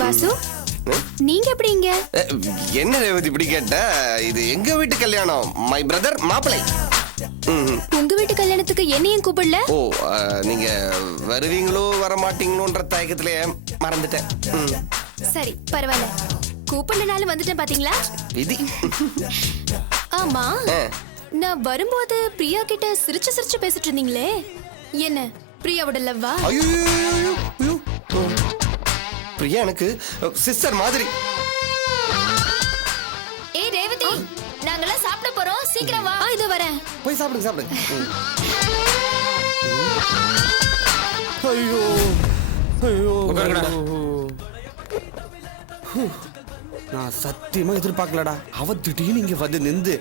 பாசு, நீங்க எப்படி இங்க? என்ன ரேவதி இப்படி கேட்ட? இது எங்க வீட்டு கல்யாணம். மை பிரதர் மாப்பிளை. உங்க வீட்டு கல்யாணத்துக்கு என்னையும் கூப்பிடல? ஓ, நீங்க வருவீங்களோ வரமாட்டீங்களோன்ற தயக்கத்திலே மறந்துட்டேன். சரி, பரவாயில்ல. கூப்பிடலனாலும் வந்துட்டேன் பாத்தீங்களா? விதி. ஆமா, நான் வரும்போது பிரியா கிட்ட சிரிச்சு சிரிச்சு பேசிட்டு இருந்தீங்களே, என்ன பிரியாவோட லவ்வா? ஐயோ, பிரியா எனக்கு சிஸ்டர் மாதிரி. ஏய் ரேவதி, நாங்கெல்லாம் சாப்பிட போறோம், சீக்கிரம் வா. இது வரேன். போய் சாப்பிடுங்க சாப்பிடுங்க. ஐயோ ஐயோ, நான் சத்தியமா எதிர்பார்க்கலடா. அவ திடீர்னு இங்க வந்து நின்று.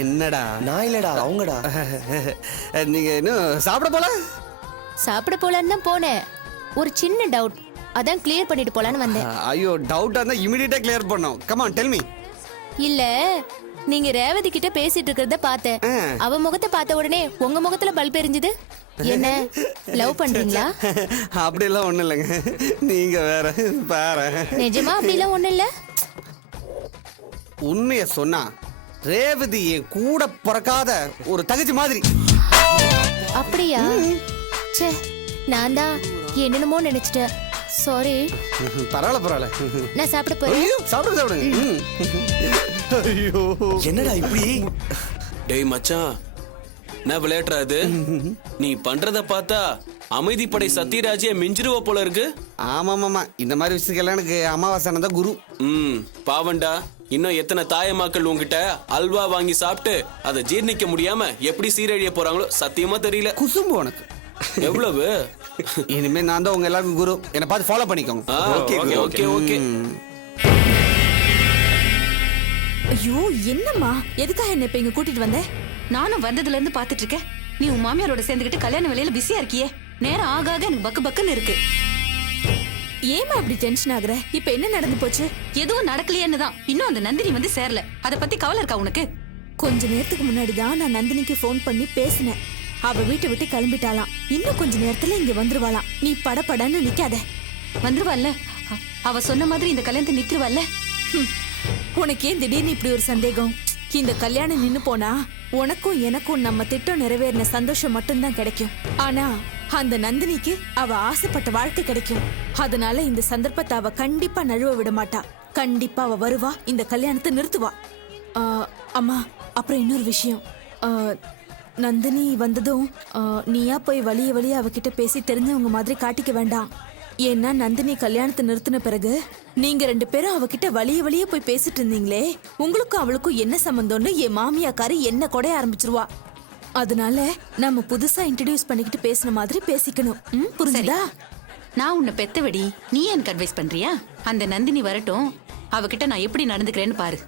என்னடா? நான் இல்லடா, அவங்கடா. நீங்க இன்னும் சாப்பிட போல? சாப்பிட போலான்னு தான் போனேன். ஒரு சின்ன டவுட், அதான் கிளியர் பண்ணிட்டு போலான்னு வந்தேன். ஐயோ, டவுட்டா இருந்தா இமிடியேட்டா கிளியர் பண்ணோம். Come on, tell me. இல்ல, நீங்க ரேவதி கிட்ட பேசிட்டு இருக்கிறத பார்த்தேன். அவ முகத்தை பார்த்த உடனே உங்க முகத்துல பல்ப் எரிஞ்சுது. என்ன லவ் பண்றீங்களா? அப்படியெல்லாம் ஒண்ணும் இல்லைங்க, நீங்க வேற பாரு. நிஜமா அப்படிலாம் ஒண்ணும் இல்ல. உண்மைய சொன்னா ரேவதி என் கூட பிறக்காத ஒரு தகச்சி மாதிரி. அப்படியா? ச்சே, நான் தான் என்னென்னமோ நினைச்சிட்டேன். சாரி. பரவாயில்ல பரவாயில்ல, நான் சாப்பிட போறேன். சாப்பிடுங்க சாப்பிடுங்க. ஐயோ, என்னடா இப்படி? டேய் மச்சான், என்ன விளையாடுற அது? நீ பண்றத பார்த்தா அமைதிப்படை சத்யராஜே மிஞ்சிருவ போல இருக்கு. ஆமாமாமா, இந்த மாதிரி விஷயங்கள்லாம் எனக்கு அமாவாசை தான் குரு. பாவண்டா, இன்னும் எத்தனை தாயமாக்கள் உங்ககிட்ட அல்வா வாங்கி சாப்பிட்டு அதை ஜீர்ணிக்க முடியாம எப்படி சீரழிய போறாங்களோ சத்தியமா தெரியல. குசும்பு உனக்கு எவ்வளவு? இனிமே நான் தான் உங்க எல்லாருக்கும் குரு. என்னை பார்த்து ஃபாலோ பண்ணிக்கோங்க. Okay okay okay. ஐயோ, என்னம்மா, எதுக்காக என்ன இப்ப இங்க கூட்டிட்டு வந்த? நானும் வந்ததுல இருந்து பாத்துட்டு இருக்கேன். நீ உன் மாமியாரோட சேர்ந்துக்கிட்டு கல்யாண வேலையில பிஸியா இருக்கியே. நேரம் ஆக ஆக எனக்கு பக்கு பக்குன்னு இருக்கு. ஏமா அப்படி டென்ஷன் ஆகுற? இப்ப என்ன நடந்து போச்சு? எதுவும் நடக்கலையேன்னு தான். இன்னும் அந்த நந்தினி வந்து சேரல. அத பத்தி கவலை இருக்கா உனக்கு? கொஞ்ச நேரத்துக்கு முன்னாடி தான் நான் நந்தினிக்கு ஃபோன் பண்ணி பேசினேன். அவ வீட்டை விட்டு கிளம்பிட்டாளாம். இன்னும் கொஞ்ச நேரத்துல இங்க வந்துருவாளாம். நீ படபடன்னு நிக்காத. வந்துருவாள்ல? அவ சொன்ன மாதிரி இந்த கல்யாணத்தை நித்துருவாள்ல? உனக்கு ஏன் திடீர்னு இப்படி ஒரு சந்தேகம்? இந்த கல்யாணம் நின்னு போனா உனக்கும் எனக்கும் நம்ம திட்டம் நிறைவேறின சந்தோஷம் மட்டும்தான் கிடைக்கும். ஆனா அந்த நந்தினிக்கு அவ ஆசைப்பட்ட வாழ்க்கை கிடைக்கும். அதனால இந்த சந்தர்ப்பத்தை அவ கண்டிப்பா நழுவ விட மாட்டா. கண்டிப்பா அவ வருவா, இந்த கல்யாணத்தை நிறுத்துவா. அம்மா, அப்புறம் இன்னொரு விஷயம். நந்தினி வந்ததும் நீயா போய் வழிய வழிய அவகிட்ட பேசி தெரிஞ்சவங்க மாதிரி காட்டிக்க வேண்டாம். ஏன்னா நந்தினி கல்யாணத்தை நிறுத்தின பிறகு நீங்க 2 பேரும் அவகிட்ட வழிய வழிய போய் பேசிட்டு இருந்தீங்களே, உங்களுக்கும் அவளுக்கும் என்ன சம்பந்தம்னு என் மாமியாக்காரி என்ன கொடைய ஆரம்பிச்சிருவா. அதனால நம்ம புதுசா இன்ட்ரடியூஸ் பண்ணிக்கிட்டு பேசின மாதிரி பேசிக்கணும். புரிஞ்சுதா? நான் உன்னை பெத்தவடி, நீ எனக்கு அட்வைஸ் பண்றியா? அந்த நந்தினி வரட்டும், அவகிட்ட நான் எப்படி நடந்துக்கிறேன்னு பாரு.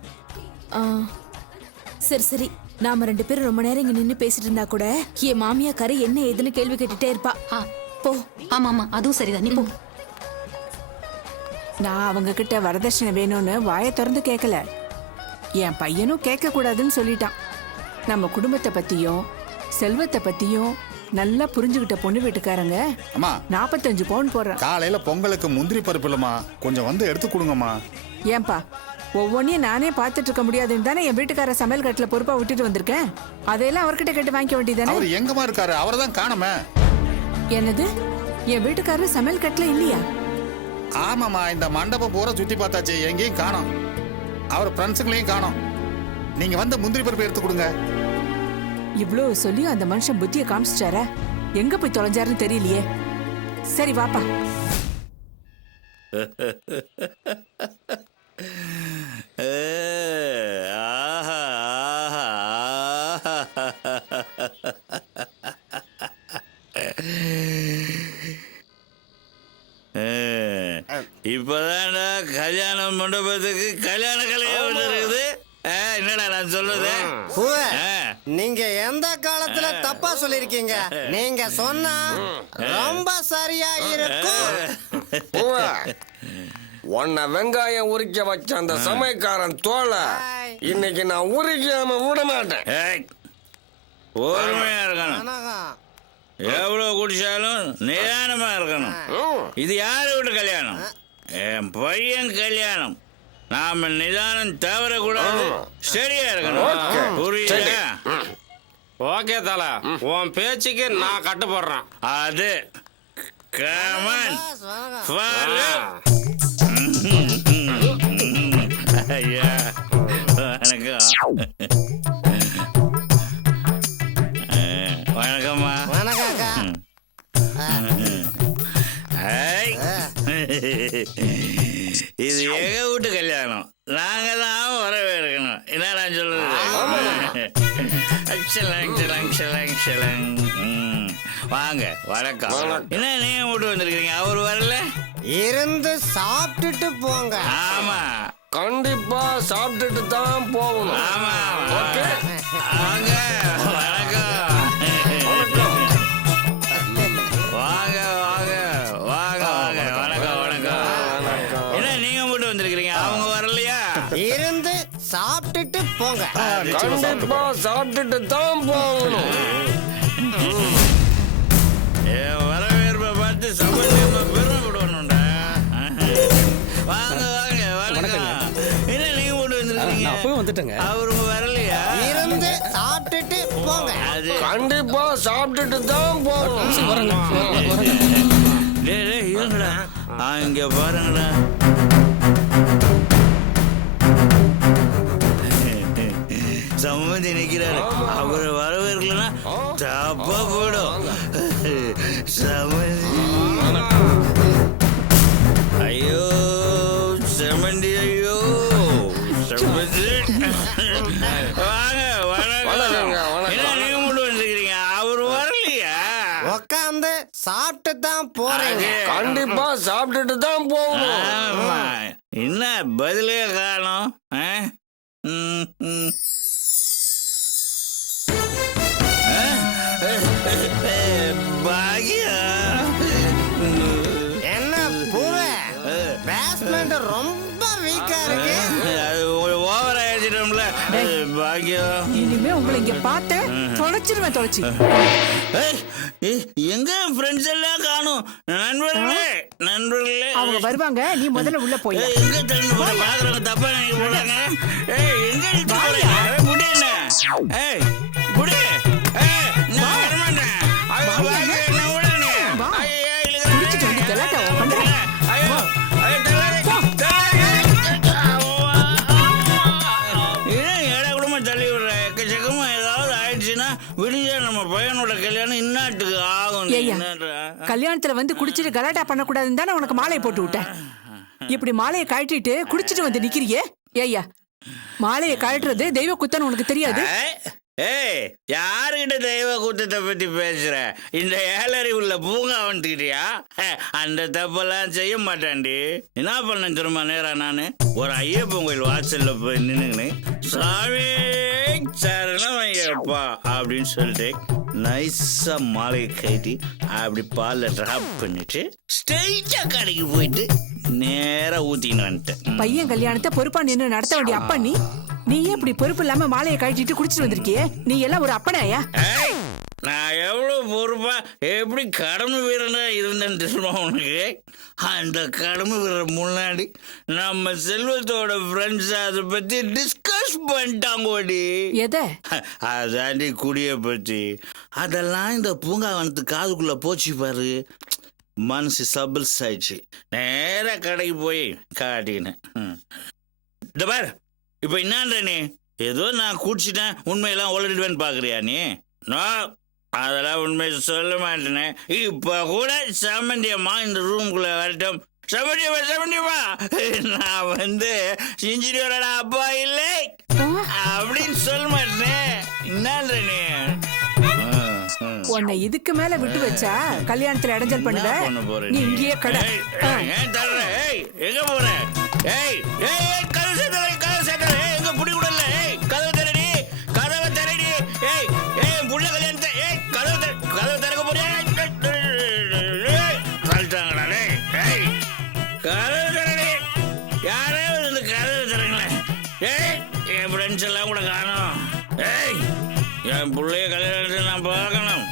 சரி சரி, நாம 2 பேரும் ரொம்ப நேரம் இங்க நின்னு பேசிட்டு இருந்தா கூட என் மாமியாக்காரி என்ன ஏதுன்னு கேள்வி கேட்டுட்டே இருப்பா. போ. ஆமா ஆமா, அதுவும் சரிதான், நீ போ. நான் அவங்க கிட்ட வரதட்சணை வேணும்னு வாயை திறந்து கேட்கல. என் பையனும் கேட்க கூடாதுன்னு சொல்லிட்டான். நம்ம குடும்பத்தை பத்தியும் செல்வத்தை பத்தியும் நல்லா புரிஞ்சுக்கிட்ட பொண்ணு வீட்டுக்காரங்க அம்மா 45 பவுன் போடுறேன். காலையில பொங்கலுக்கு முந்திரி பருப்பு இல்லம்மா, கொஞ்சம் வந்து எடுத்து கொடுங்கம்மா. ஏன்பா, ஒவ்வொன்றையும் நானே பார்த்துட்டு இருக்க முடியாதுன்னு தானே என் வீட்டுக்கார சமையல் கட்டில பொறுப்பா விட்டுட்டு வந்திருக்கேன். அதையெல்லாம் அவர்கிட்ட கேட்டு வாங்கிக்க வேண்டியதானே. அவர் எங்கம்மா இருக்காரு? அவரை தான் காணோமே. என்னது, என் வீட்டுக்காரர் சமையல் கட்டில இல்லையா? ஆமாம்மா, இந்த மண்டபம் பூரா சுத்தி பார்த்தாச்சு, எங்கேயும் காணோம். அவர் ஃப்ரெண்ட்ஸுங்களையும் காணோம். நீங்க வந்து முந்திரி பருப்பு எடுத்து கொடுங்க. இவ்வளவு சொல்லியும் அந்த மனுஷன் புத்தியை காமிச்சிட்டாரா? எங்க போய் தொலைஞ்சாருன்னு தெரியலையே. சரி வாப்பா. இப்பதான் கல்யாண மண்டபத்துக்கு கல்யாண கலையா இருக்குது. என்னடா நான் சொல்றது? நீங்க எந்த காலத்துல தப்பா சொல்லிருக்கீங்க? நீங்க சொன்னா ரொம்ப சரியா இருக்கும். உன்னை வெங்காயம் உரிக்க வச்ச அந்த சமயக்காரன் தோலை இன்னைக்கு நான் உரிக்காம விட மாட்டேன். பொறுமையா இருக்கணும். எவ்வளவு குடிச்சாலும் நிதானமா இருக்கணும். இது யாரு வீட்டு கல்யாணம்? என் பையன் கல்யாணம். நாம நிதானம் தவறக்கூடாது, சரியா இருக்கணும். புரியுதா? ஓகே தல, உன் பேச்சுக்கு நான் கட்டுப்படுறேன். அது கமன் ஃபாலோ. ஐயா வணக்கம். வணக்கம்மா. வணக்கம்க்கா. ஐ. இது எங்க வீட்டு கல்யாணம், நாங்க தான் வரவேற்கணும். என்ன நான் சொல்றது? வாங்க, வணக்கம். என்ன நீங்க மட்டும் வந்திருக்கீங்க, அவர் வரல? இருந்து சாப்பிட்டுட்டு போங்க. ஆமா, கண்டிப்பா சாப்பிட்டுட்டு தான் போகணும். ஆமா. ஓகே, வாங்க, வணக்கம். வாங்க வாங்க வாங்க வாங்க, வணக்கம் வணக்கம். என்ன நீங்க மட்டும் வந்திருக்கீங்க, அவங்க வரலையா? இருந்து சாப்பிட்டுட்டு போங்க. கண்டிப்பா சாப்பிட்டுட்டு தான் போகணும். என் வரவேற்பை பார்த்து சம்பந்தமா பெருமைப்படுவானுண்டா. வாங்க வாங்க, வணக்கம். என்ன நீங்க மட்டும் வந்திருக்கீங்க, அப்பவே வந்துட்டேங்க. அவருங்க வரலையா? இருந்து சாப்பிட்டுட்டு போங்க. அது கண்டிப்பா சாப்பிட்டுட்டு தான் போகணும். டேய், டேய், இருங்கடா. இங்க பாருங்கடா. சம்மந்தி நிக்கிறாரு, அவரை வரவேற்கலன்னா தப்பா போயிடும். சம்மந்தி. ஐயோ சம்மந்தி, ஐயோ சம்மந்தி. வாங்க, வணக்கம். என்ன நீங்க மட்டும் வந்துருக்கீங்க, அவர் வரலையா? உக்காந்து சாப்பிட்டு தான் போறீங்க. கண்டிப்பா சாப்பிட்டுட்டு தான் போகணும். ஆமா. என்ன பதிலே காணோம்? பாகியா, என்ன பூவே, பேஸ்மெண்ட் ரொம்ப வீக்கா இருக்கு. ஓவர் ஆயிடுச்சிட்டோம்ல. பாக்கியம், இனிமே உங்களை இங்க பார்த்தேன் தொலைச்சிருவேன், தொலைச்சி. எங்க ஃப்ரெண்ட்ஸ் எல்லாம் காணும். நண்பர்களே, நண்பர்களே, அவங்க வருவாங்க, நீ முதல்ல உள்ள போய். எங்க தள்ளி பாக்குறவங்க தப்பா நினைக்க போறாங்க. எங்க இழுத்து போறீங்க? புடி என்ன? ஏய் புடி. நான் வரமாட்டேன். ஐயோ, என்ன விடுங்க. ஐயோ, குடிச்சிட்டு வந்து கலாட்டாவா பண்ற? ஐயோ, ஐயோ, தள்ளாதே, தள்ளாதே. ஏழை குடும்பம் தள்ளி விடுற. எக்கச்சக்கமா ஏதாவது ஆயிடுச்சுன்னா விடிஞ்சா நம்ம பையனோட கல்யாணம் இன்னாட்டுக்கு ஆகும். ஏய்யா, கல்யாணத்துல வந்து குடிச்சிட்டு கலாட்டா பண்ணக்கூடாதுன்னு தானே உனக்கு மாலையை போட்டு விட்டேன். இப்படி மாலையை கழட்டிட்டு குடிச்சிட்டு வந்து நிக்கிறியே. ஏய்யா, மாலையை கழட்டுறது தெய்வ குத்தன்னு உனக்கு தெரியாது? ஏய், யாருகிட்ட தெய்வ குத்தத்தை பத்தி பேசுற? இந்த ஏழரை உள்ள பூங்கா வந்துக்கிட்டியா? அந்த தப்பெல்லாம் செய்ய மாட்டான்டி. என்ன பண்ண தெரியுமா, நேரம் நானு ஒரு ஐயப்பன் கோயில் வாசல்ல போய் நின்னுங்கன்னு சாமி சரணம் ஐயப்பா அப்படின்னு சொல்லிட்டு நைஸா மாலையை கட்டி அப்படி பால்ல டிராப் பண்ணிட்டு ஸ்ட்ரெயிட்டா கடைக்கு போயிட்டு நேரா ஊத்தின்னு வந்துட்டேன். பையன் கல்யாணத்தை பொறுப்பா நின்று நடத்த வேண்டிய அப்பா நீ. நீயே இப்படி பொறுப்பு இல்லாம மாலையை கழட்டிட்டு குடிச்சிட்டு வந்திருக்கியே. நீ எல்லாம் ஒரு அப்பனாயா? நான் எவ்வளவு பொறுப்பா எப்படி கடமை வீரனா இருந்தேன்னு தெரியுமா உனக்கு? அந்த கடமை வீரர் முன்னாடி நம்ம செல்வத்தோட ஃப்ரெண்ட்ஸ் அதை பத்தி டிஸ்கஸ் பண்ணிட்டாங்கோடி. எதை? அதாண்டி குடிய பத்தி. அதெல்லாம் இந்த பூங்காவனத்து காதுக்குள்ள போச்சு பாரு, மனசு சபிள்ஸ் ஆயிடுச்சு. நேரா கடைக்கு போய் காட்டினேன். இந்த பாரு, இப்ப என்னன்ற நீ ஏதோ நான் குடிச்சிட்டேன் உண்மையெல்லாம் உளறிடுவேன்னு பாக்குறியா நீ? நான் அதெல்லாம் உண்மையை சொல்ல மாட்டேனே. இப்ப கூட சம்மந்தியம்மா இந்த ரூம்குள்ள வரட்டும். சம்மந்தியம்மா, சம்மந்தியம்மா, நான் வந்து செஞ்சிரியோட அப்பா இல்லை அப்படின்னு சொல்ல மாட்டேன். என்னன்ற நீ? உன்னை இதுக்கு மேல விட்டு வச்சா கல்யாணத்துல இடைஞ்சல் பண்ணுவ. நீ இங்கேயே கடை. ஏன் தர்ற? ஏய், எங்க போற? ஏய், ஏய், கதவு சேர்த்தல, கதவு சேர்த்தல. எங்க புடி கூடல? ஏய், கதவு தரடி, கதவை தரடி. ஏய், ஏய், புள்ள கல்யாணத்தை. ஏய், கதவு திறக்க போறியா? கழட்டாங்கடா. ஏய், கதவு தரடி. யாரே வந்து கதவு தரங்களேன். ஏய், என் ஃப்ரெண்ட்ஸ் எல்லாம் கூட காணோம். ஏய், என் பிள்ளைய கல்யாணத்தை நான் பார்க்கணும்.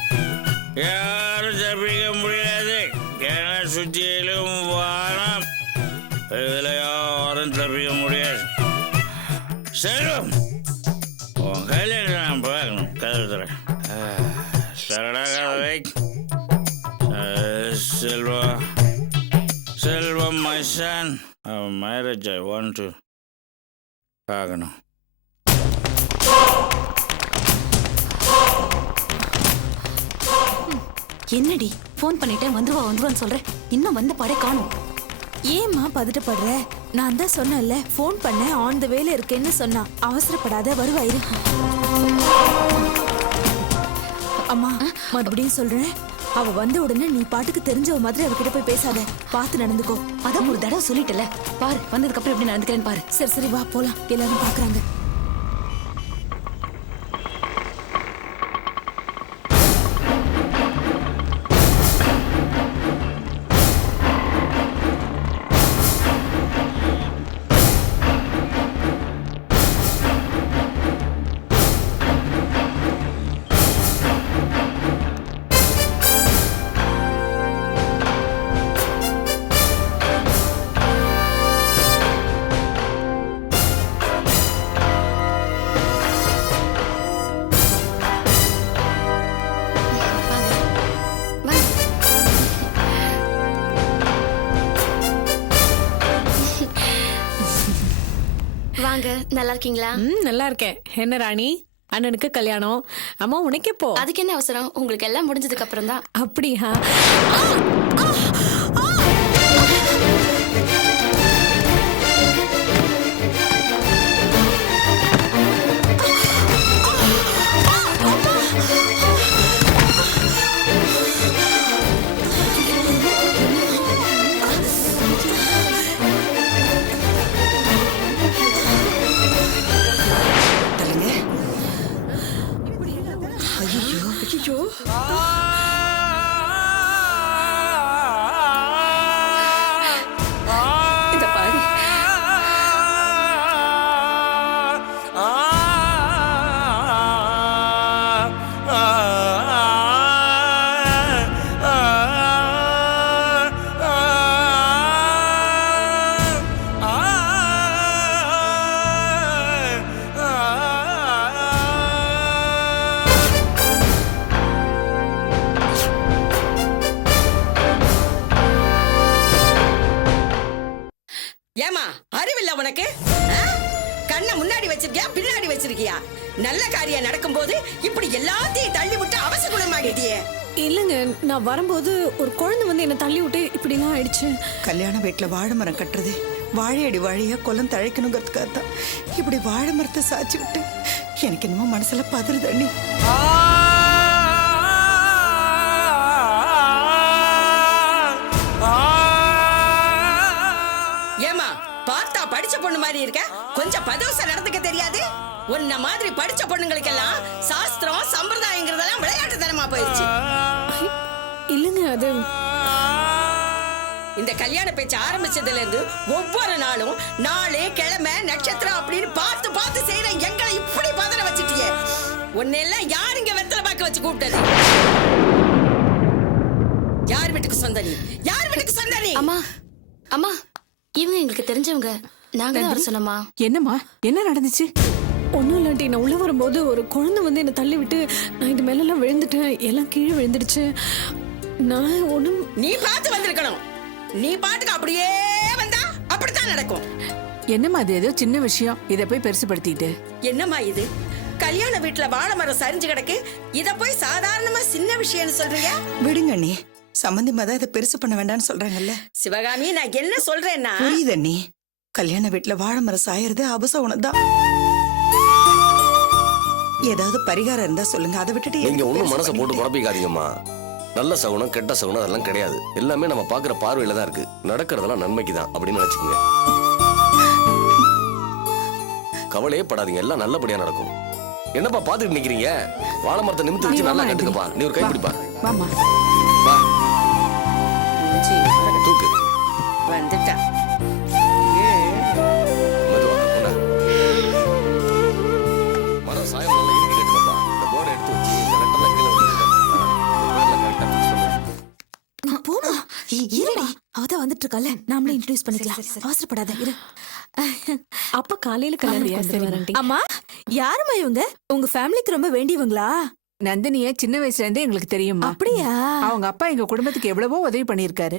யாரும் தப்பிக்க முடியாது. ஏன்னா சுத்தியிலும் வானம், இதுல யாரும் தப்பிக்க முடியாது. செல்வம், உன் கையில நான் பார்க்கணும். கதை சரடா கதை. செல்வம், செல்வம், my son, marriage I want to பார்க்கணும். என்னடி ஃபோன் பண்ணிட்டேன் வந்துருவான்னு சொல்றேன், இன்னும் வந்த பாடே காணும். ஏம்மா பதட்டப்படுற? நான் தான் சொன்னேன்ல, ஃபோன் பண்ண ஆன் த வேல இருக்கேன்னு சொன்னா. அவசரப்படாத, வருவாயிரு. அம்மா மறுபடியும் சொல்றேன், அவ வந்த உடனே நீ பாட்டுக்கு தெரிஞ்சவ மாதிரி அவகிட்ட போய் பேசாத. பார்த்து நடந்துக்கோ. அதான் ஒரு தடவை சொல்லிட்டல, பாரு வந்ததுக்கு அப்புறம் எப்படி நடந்துக்கிறேன்னு பாரு. சரி சரி வா போலாம், எல்லாரும் பாக்குறாங்க. வாங்க, நல்லா இருக்கீங்களா? நல்லா இருக்கேன். என்ன ராணி, அண்ணனுக்கு கல்யாணம். அம்மா உனக்கே போ. அதுக்கு என்ன அவசரம்? உங்களுக்கு எல்லாம் முடிஞ்சதுக்கு அப்புறம் தான். அப்படியா? இத பாரு. ஏமா அறிவில்ல உனக்கு? கண்ணை முன்னாடி வச்சிருக்கியா பின்னாடி வச்சிருக்கியா? நல்ல காரியம் நடக்கும் போது இப்படி எல்லாத்தையும் தள்ளி விட்டு அவசகுணமாகிட்டியே. இல்லங்க, நான் வரும்போது ஒரு குழந்தை வந்து என்ன தள்ளி விட்டு இப்படிலாம் ஆயிடுச்சு. கல்யாண வீட்டுல வாழை மரம் கட்டுறது வாழையடி வாழையா குளம் தழைக்கணுங்கிறதுக்காக தான் இப்படி வாழை மரத்தை சாய்ச்சி விட்டு எனக்கு என்னமோ மனசுல பதறு தண்ணி. ஏமா பார்த்தா படிச்ச பொண்ணு மாதிரி இருக்க, கொஞ்சம் பதவச நடந்துக்க தெரியாது? உன்ன மாதிரி படிச்ச பொண்ணுங்களுக்கெல்லாம் சாஸ்திரம் சம்பிரதாயங்கிறதெல்லாம் விளையாட்டுத்தனமா போயிடுச்சு. இல்லங்க, அது இந்த கல்யாண பேச்சு ஆரம்பிச்சதுல இருந்து ஒவ்வொரு நாளும் நாளே கிழமை நட்சத்திரம் அப்படின்னு பார்த்து பார்த்து செய்யற எங்களை இப்படி பதற வச்சுட்டியே. உன்னெல்லாம் யார் இங்க வெத்தலை பாக்க வச்சு கூப்பிட்டது? யார் வீட்டுக்கு சொந்த நீ? யார் வீட்டுக்கு சொந்த நீ? அம்மா அம்மா, இவங்க எங்களுக்கு தெரிஞ்சவங்க. நாங்க தான் வர சொன்னோமா. என்னம்மா, என்ன நடந்துச்சு? ஒன்றும் இல்லாட்டி, நான் உள்ள வரும்போது ஒரு குழந்தை வந்து என்னை தள்ளி விட்டு நான் இது மேலெல்லாம் விழுந்துட்டேன். எல்லாம் கீழே விழுந்துடுச்சு. நான் ஒன்றும். நீ பார்த்து வந்திருக்கணும். நீ பாட்டுக்கு அப்படியே வந்தா அப்படித்தான் நடக்கும். என்னம்மா, அது ஏதோ சின்ன விஷயம், இதை போய் பெருசுபடுத்திட்டு. என்னம்மா இது? கல்யாண வீட்டுல வாழை மரம் சரிஞ்சு கிடக்கு, இத போய் சாதாரணமா சின்ன விஷயம்னு சொல்றீங்க? விடுங்க நீ, சம்பந்திமா தான் இதை பெருசு பண்ண வேண்டாம்னு சொல்றாங்கல்ல. சிவகாமி, நான் என்ன சொல்றேன்னா, புரியுத நீ, கல்யாண வீட்டுல வாழை மரம் சாயறது அபசகுணம் தான். ஏதாவது பரிகாரம் இருந்தா சொல்லுங்க, அதை விட்டுட்டு நீங்க ஒண்ணும் மனசை போட்டு குழப்பிக்காதீங்கம்மா. நல்ல சகுனம் கெட்ட சகுனம் அதெல்லாம் கிடையாது. எல்லாமே நம்ம பாக்குற பார்வையில தான் இருக்கு. நடக்கிறதெல்லாம் நன்மைக்கு தான் அப்படின்னு நினைச்சுக்கோங்க. கவலையே படாதீங்க, எல்லாம் நல்லபடியா நடக்கும். என்னப்பா பாத்துட்டு நிக்கிறீங்க? வாழை மரத்தை நிமித்து வச்சு நல்லா கட்டுக்கப்பா. நீ ஒரு கை பிடிப்பா. வா தூக்கு. வந்துட்டா மரம் சாயம் நல்லா இருக்கு கேட்டுக்கப்பா. இந்த போர்டை எடுத்து வச்சு இந்த லெட்டர்ல கீழே வந்து வந்துட்டு இருக்கல நாமளே இன்ட்ரோடியூஸ் பண்ணிக்கலாம் அவசரப்படாத இரு அப்ப காலையில கல்யாணம் வந்துருவாரு ஆண்டி. அம்மா யாரும்மா இவங்க உங்க ஃபேமிலிக்கு ரொம்ப வேண்டியவங்களா? நந்தினிய சின்ன வயசுல இருந்தே எங்களுக்கு தெரியுமா. அப்படியா? அவங்க அப்பா எங்க குடும்பத்துக்கு எவ்வளவோ உதவி பண்ணிருக்காரு.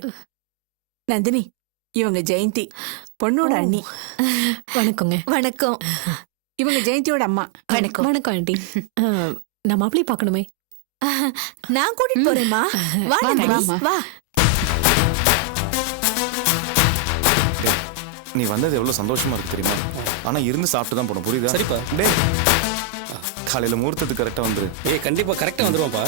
நந்தினி, இவங்க ஜெயந்தி, பொண்ணோட அண்ணி. வணக்கங்க. வணக்கம். இவங்க ஜெயந்தியோட அம்மா. வணக்கம். வணக்கம் ஆண்டி. நான் மாப்பிளைய பார்க்கணுமே. நான் கூட்டிட்டு போறேம்மா. வா நந்தினி, வா. நீ வந்தது எவ்வளவு சந்தோஷமா இருக்கு தெரியுமா? ஆனா இருந்து சாப்பிட்டு தான் போகணும், புரியுதா? சரிப்பா. டேய், காலையில முகூர்த்தத்துக்கு கரெக்டா வந்துரு. ஏய் கண்டிப்பா கரெக்டா வந்துருவான்ப்பா.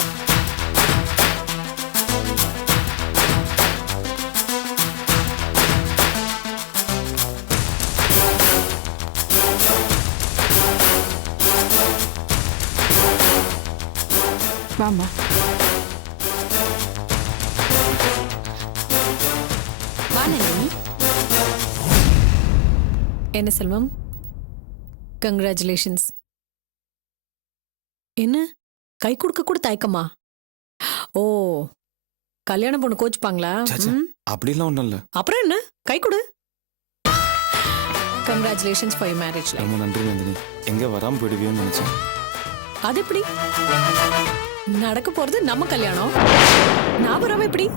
வாமா. வா நந்தினி. என்ன செல்வம், கங்க்ராச்சுலேஷன்ஸ். என்ன கை கொடுக்க கூட தயக்கமா? ஓ, கல்யாணம் பொண்ணு கோச்சுப்பாங்களா? அப்படிலாம் ஒண்ணும் இல்ல. அப்புறம் என்ன, கை கொடு. Congratulations for your marriage. ரொம்ப நன்றி நந்தினி. எங்க வராம போயிடுவியோன்னு நினைச்சேன். அது எப்படி நடக்க போறது? நம்ம கல்யாணம், நான் வராம எப்படி?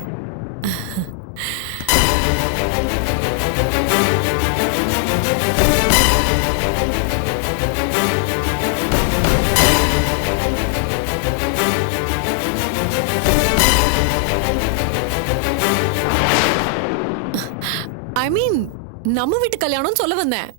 ஐ மீன் நம்ம வீட்டு கல்யாணம்னு சொல்ல வந்தேன்.